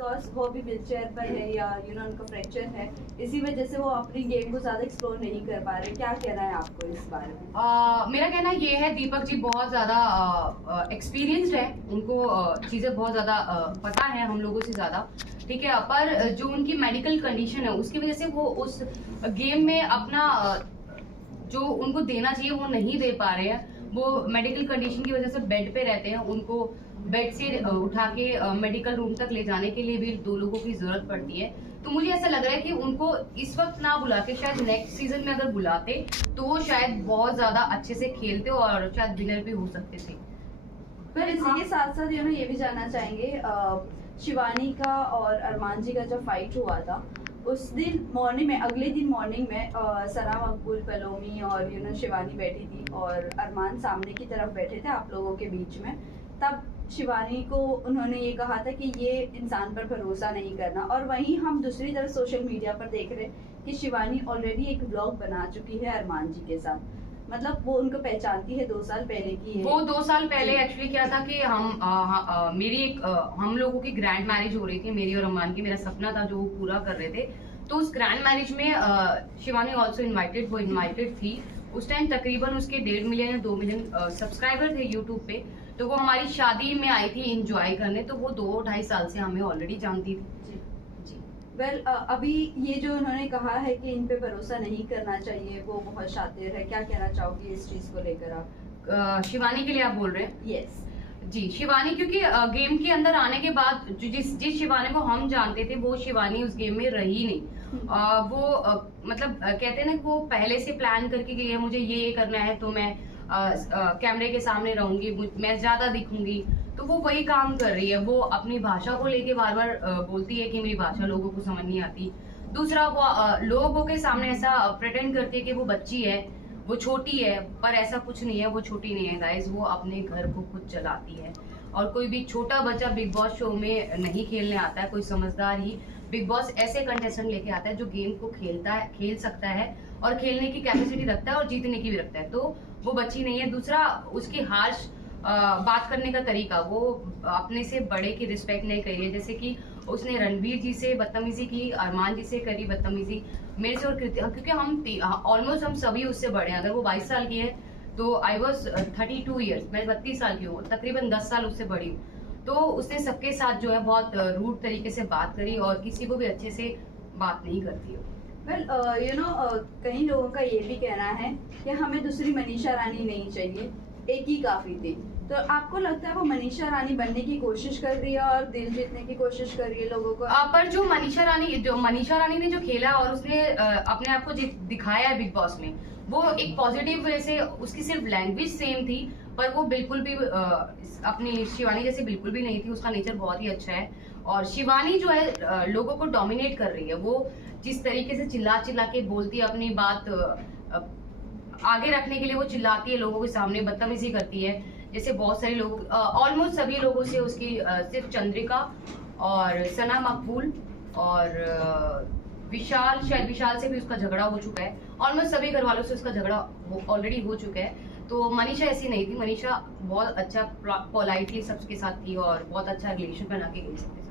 Because वो भी wheelchair पर है या उनका फ्रैक्चर है, इसी वजह से वो अपनी गेम को ज़्यादा एक्सप्लोर नहीं कर पा रहे। क्या कहना है आपको इस बारे में? मेरा कहना ये है, दीपक जी बहुत ज़्यादा एक्सपीरियंस्ड है, उनको चीज़ें बहुत ज़्यादा पता है हम लोगों से ज़्यादा, ठीक है। पर जो उनकी मेडिकल कंडीशन है उसकी वजह से वो उस गेम में अपना जो उनको देना चाहिए वो नहीं दे पा रहे हैं। वो मेडिकल कंडीशन की वजह से बेड पे रहते हैं, उनको बेड से उठा के मेडिकल रूम तक ले जाने के लिए भी 2 लोगों की जरूरत पड़ती है। तो मुझे ऐसा लग रहा है कि उनको इस वक्त ना बुला के शायद नेक्स्ट सीजन में अगर बुलाते तो वो शायद बहुत ज्यादा अच्छे से खेलते और शायद विनर भी हो सकते थे। पर इसी के साथ साथ ये भी जानना चाहेंगे, शिवानी का और अरमान जी का जब फाइट हुआ था उस दिन मॉर्निंग में, अगले दिन मॉर्निंग में सना मकबूल, पलोमी और शिवानी बैठी थी और अरमान सामने की तरफ बैठे थे आप लोगों के बीच में। तब शिवानी को उन्होंने ये कहा था कि ये इंसान पर भरोसा नहीं करना, और वहीं हम दूसरी तरफ सोशल मीडिया पर देख रहे कि शिवानी ऑलरेडी एक ब्लॉग बना चुकी है अरमान जी के साथ, मतलब वो उनको पहचानती है 2 साल पहले की है। वो 2 साल पहले एक्चुअली क्या था कि हम लोगों की ग्रैंड मैरिज हो रही थी, मेरी और अरमान की। मेरा सपना था जो वो पूरा कर रहे थे, तो उस ग्रैंड मैरिज में शिवानी ऑल्सो इन्वाइटेड, वो इन्वाइटेड थी। उस टाइम तकरीबन उसके 1.5 मिलियन या 2 मिलियन सब्सक्राइबर थे यूट्यूब पे। तो वो हमारी शादी में आई थी एंजॉय करने, तो वो 2-2.5 साल से हमें ऑलरेडी जानती थी। वेल अभी ये जो उन्होंने कहा है कि इन पे भरोसा नहीं करना चाहिए, वो बहुत शातिर है, क्या कहना चाहोगी इस चीज को लेकर आप? शिवानी के लिए आप बोल रहे हैं? यस जी, शिवानी क्योंकि गेम के अंदर आने के बाद जिस शिवानी को हम जानते थे वो शिवानी उस गेम में रही नहीं। वो मतलब कहते हैं ना, वो पहले से प्लान करके गई है, मुझे ये करना है तो मैं कैमरे के सामने रहूंगी, मैं ज्यादा दिखूंगी, तो वो वही काम कर रही है। वो अपनी भाषा को लेके बार बार बोलती है कि मेरी भाषा लोगों को समझ नहीं आती। दूसरा, वो लोगों के सामने ऐसा प्रिटेंड करती है कि वो बच्ची है, वो छोटी है, पर ऐसा कुछ नहीं है, वो छोटी नहीं है गाइस, वो अपने घर को खुद चलाती है। और कोई भी छोटा बच्चा बिग बॉस शो में नहीं खेलने आता है, कोई समझदार ही बिग बॉस ऐसे कंटेस्टेंट लेके आता है जो गेम को खेल सकता है और खेलने की कैपेसिटी रखता है और जीतने की भी रखता है, तो वो बच्ची नहीं है। दूसरा, उसकी हार्श बात करने का तरीका, वो अपने से बड़े की रिस्पेक्ट नहीं करी है, जैसे कि उसने रणवीर जी से बदतमीजी की, अरमान जी से करी बदतमीजी, मेरे से और क्योंकि हम ऑलमोस्ट हम सभी उससे बड़े हैं। अगर वो 22 साल की है तो आई वॉज 32 ईयर्स, मैं 32 साल की हूँ, तकरीबन 10 साल उससे बड़ी हूँ। तो उसने सबके साथ जो है बहुत रूड तरीके से बात करी और किसी को भी अच्छे से बात नहीं करती हो। वेल कई लोगों का ये भी कहना है कि हमें दूसरी मनीषा रानी नहीं चाहिए, एक ही काफी थी। तो आपको लगता है वो मनीषा रानी बनने की कोशिश कर रही है और दिल जीतने की कोशिश कर रही है लोगों को? पर जो मनीषा रानी ने जो खेला और उसने अपने आप को दिखाया है बिग बॉस में, वो एक पॉजिटिव वे से, उसकी सिर्फ लैंग्वेज सेम थी, पर वो बिल्कुल भी अपनी शिवानी जैसे बिल्कुल भी नहीं थी। उसका नेचर बहुत ही अच्छा है और शिवानी जो है लोगों को डोमिनेट कर रही है। वो जिस तरीके से चिल्ला के बोलती है, अपनी बात आगे रखने के लिए वो चिल्लाती है, लोगों के सामने बदतमीजी करती है। जैसे बहुत सारे लोग, ऑलमोस्ट सभी लोगों से उसकी सिर्फ चंद्रिका और सना मकबूल और विशाल, शायद विशाल से भी उसका झगड़ा हो चुका है। ऑलमोस्ट सभी घर वालों से उसका झगड़ा ऑलरेडी हो चुका है। तो मनीषा ऐसी नहीं थी, मनीषा बहुत अच्छा पोलाइटली सबके साथ थी और बहुत अच्छा रिलेशन बना के गई सबके साथ।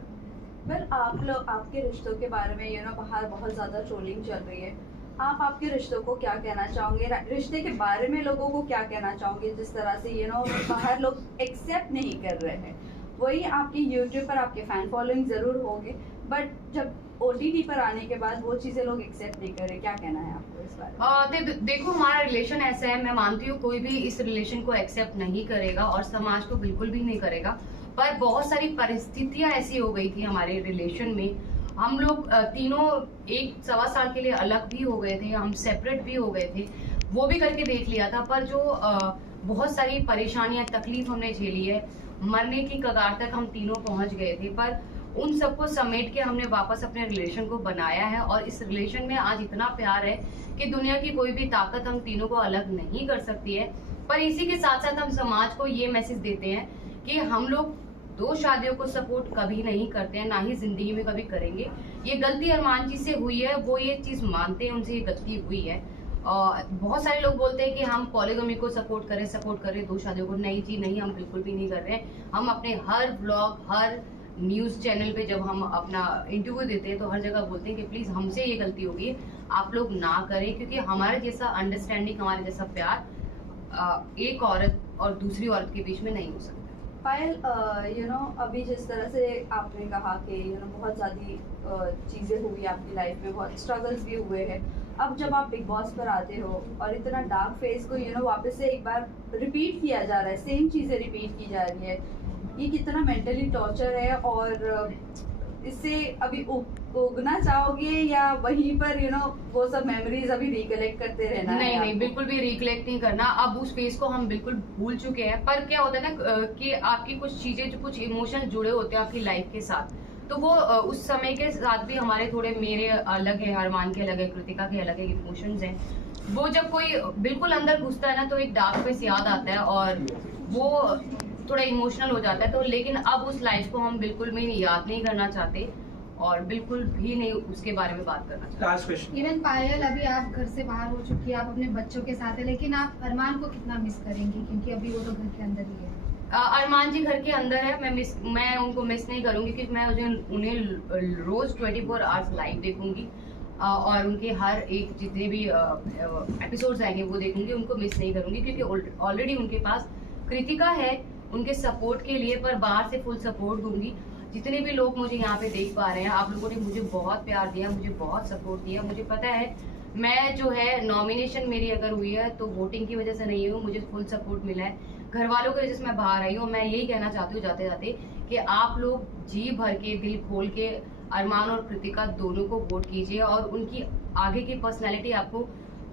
वेल आप लोग, आपके रिश्तों के बारे में बाहर बहुत ज्यादा ट्रोलिंग चल रही है, आप आपके रिश्तों को क्या कहना चाहोगे? रिश्ते के बारे में लोगों को क्या कहना चाहोगे जिस तरह से बाहर लोग एक्सेप्ट नहीं कर रहे हैं? वही आपकी यूट्यूब पर आपके फैन फॉलोइंग जरूर होंगे, बट जब OTT पर आने के बाद वो चीजें लोग एक्सेप्ट नहीं कर रहे, क्या कहना है आपको इस बारे में? देखो, हमारा रिलेशन ऐसा है, मैं मानती हूँ कोई भी इस रिलेशन को एक्सेप्ट नहीं करेगा और समाज को बिल्कुल भी नहीं करेगा, पर बहुत सारी परिस्थितियां ऐसी हो गई थी हमारे रिलेशन में। हम लोग तीनों 1-1.25 साल के लिए अलग भी हो गए थे, हम सेपरेट भी हो गए थे, वो भी करके देख लिया था। पर जो बहुत सारी परेशानियां, तकलीफ हमने झेली है, मरने की कगार तक हम तीनों पहुंच गए थे, पर उन सबको समेट के हमने वापस अपने रिलेशन को बनाया है और इस रिलेशन में आज इतना प्यार है कि दुनिया की कोई भी ताकत हम तीनों को अलग नहीं कर सकती है। पर इसी के साथ साथ हम समाज को ये मैसेज देते हैं कि हम लोग 2 शादियों को सपोर्ट कभी नहीं करते हैं, ना ही जिंदगी में कभी करेंगे। ये गलती अरमान जी से हुई है, वो ये चीज मानते हैं, उनसे ये गलती हुई है। और बहुत सारे लोग बोलते हैं कि हम पॉलीगमी को सपोर्ट करें 2 शादियों को। नहीं जी नहीं, हम बिल्कुल भी नहीं कर रहे हैं। हम अपने हर व्लॉग, हर न्यूज़ चैनल पे जब हम अपना इंटरव्यू देते हैं तो हर जगह बोलते हैं कि प्लीज़ हमसे ये गलती होगी, आप लोग ना करें, क्योंकि हमारे जैसा अंडरस्टैंडिंग, हमारे जैसा प्यार एक औरत और दूसरी औरत के बीच में नहीं हो सकता। पायल, अभी जिस तरह से आपने कहा कि बहुत ज़्यादा चीज़ें हुई आपकी लाइफ में, बहुत स्ट्रगल्स भी हुए हैं। अब जब आप बिग बॉस पर आते हो और इतना डार्क फेज को वापस से एक बार रिपीट किया जा रहा है, सेम चीज़ें रिपीट की जा रही है, ये कितना मेंटली टॉर्चर है, और इससे अभी उगना चाहोगे या वहीं पर वो सब मेमोरीज अभी रिकलेक्ट करते रहना है? नहीं, बिल्कुल भी रिकलेक्ट नहीं करना। अब उस फेज को हम बिल्कुल भूल चुके हैं। पर क्या होता है ना कि आपकी कुछ चीजें, जो कुछ इमोशन जुड़े होते हैं आपकी लाइफ के साथ, तो वो उस समय के साथ भी हमारे थोड़े, मेरे अलग है, अरमान के अलग है, कृतिका के अलग है, इमोशंस हैं। वो जब कोई बिल्कुल अंदर घुसता है ना तो एक डार्क फेस याद आता है और वो थोड़ा इमोशनल हो जाता है। तो लेकिन अब उस लाइफ को हम बिल्कुल भी याद नहीं करना चाहते और बिल्कुल भी नहीं उसके बारे में बात करना चाहते। Last question. इवन पायल, अभी आप घर से बाहर हो चुकी है, आप अपने बच्चों के साथ है, लेकिन आप अरमान को कितना मिस करेंगी, क्योंकि अभी वो तो घर के अंदर ही है? अरमान जी घर के अंदर है, मैं उनको मिस नहीं करूंगी, क्योंकि मैं उन्हें रोज 24 आवर्स लाइव देखूंगी और उनके हर एक जितने भी एपिसोड्स आएंगे वो देखूंगी, उनको मिस नहीं करूंगी, क्योंकि ऑलरेडी उनके पास कृतिका है उनके सपोर्ट के लिए, पर बाहर से फुल सपोर्ट दूंगी। जितने भी लोग मुझे यहाँ पे देख पा रहे हैं, आप लोगों ने मुझे बहुत प्यार दिया, मुझे बहुत सपोर्ट दिया। मुझे पता है मैं जो है नॉमिनेशन मेरी अगर हुई है तो वोटिंग की वजह से नहीं हूँ, मुझे फुल सपोर्ट मिला है घर वालों की वजह से मैं बाहर आई हूँ। मैं यही कहना चाहती हूँ जाते जाते कि आप लोग जी भर के, दिल खोल के अरमान और कृतिका दोनों को वोट कीजिए और उनकी आगे की पर्सनैलिटी आपको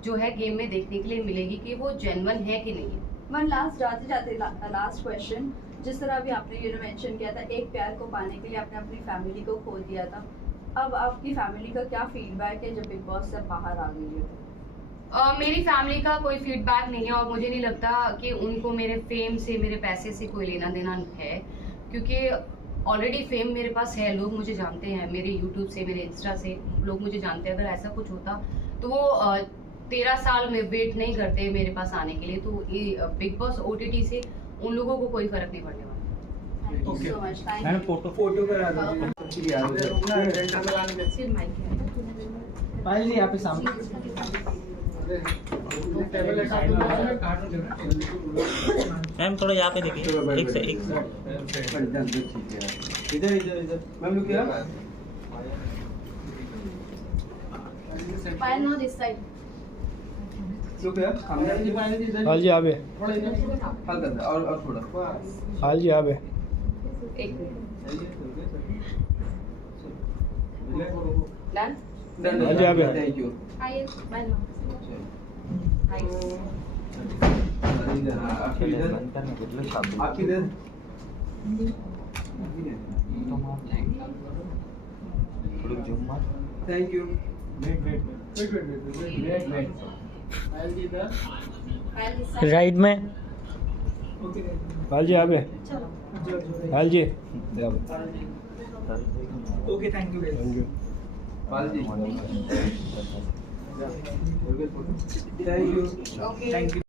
जो है गेम में देखने के लिए मिलेगी कि वो जेन्युइन है कि नहीं है। वन लास्ट जाते जाते लास्ट क्वेश्चन, जिस तरह अभी आपने मेंशन किया था, एक प्यार को पाने के लिए आपने अपनी फैमिली को खो दिया था, अब आपकी फैमिली का क्या फीडबैक है जब बिग बॉस से बाहर आ गई है? मेरी फैमिली का कोई फीडबैक नहीं है और मुझे नहीं लगता कि उनको मेरे फेम से, मेरे पैसे से कोई लेना देना है, क्योंकि ऑलरेडी फेम मेरे पास है, लोग मुझे जानते हैं, मेरे यूट्यूब से, मेरे इंस्टा से लोग मुझे जानते हैं। अगर ऐसा कुछ होता तो वो 13 साल में वेट नहीं करते मेरे पास आने के लिए। तो ये बिग बॉस OTT से उन लोगों को कोई फर्क नहीं पड़ने वाला। Thank you so much. Thank ma'am you. Photo करा दीजिए। पायल जी यहाँ पे सामने। मैम थोड़ा यहाँ पे देखिए, एक से इधर इधर इधर मैम लोग क्या? पायल नो दिस साइड। लोग क्या? हाल जी आवे, हल्का सा और थोड़ा। हाल जी आवे। एक डन हाँ जी, आप थैंक यू। पायल, बाय माँ। इधर आपकी इधर आपकी इधर थैंक यू। राइट में हाल जी आवे, हाल जी ओके थैंक यू। पाल जी थैंक यू। Thank you.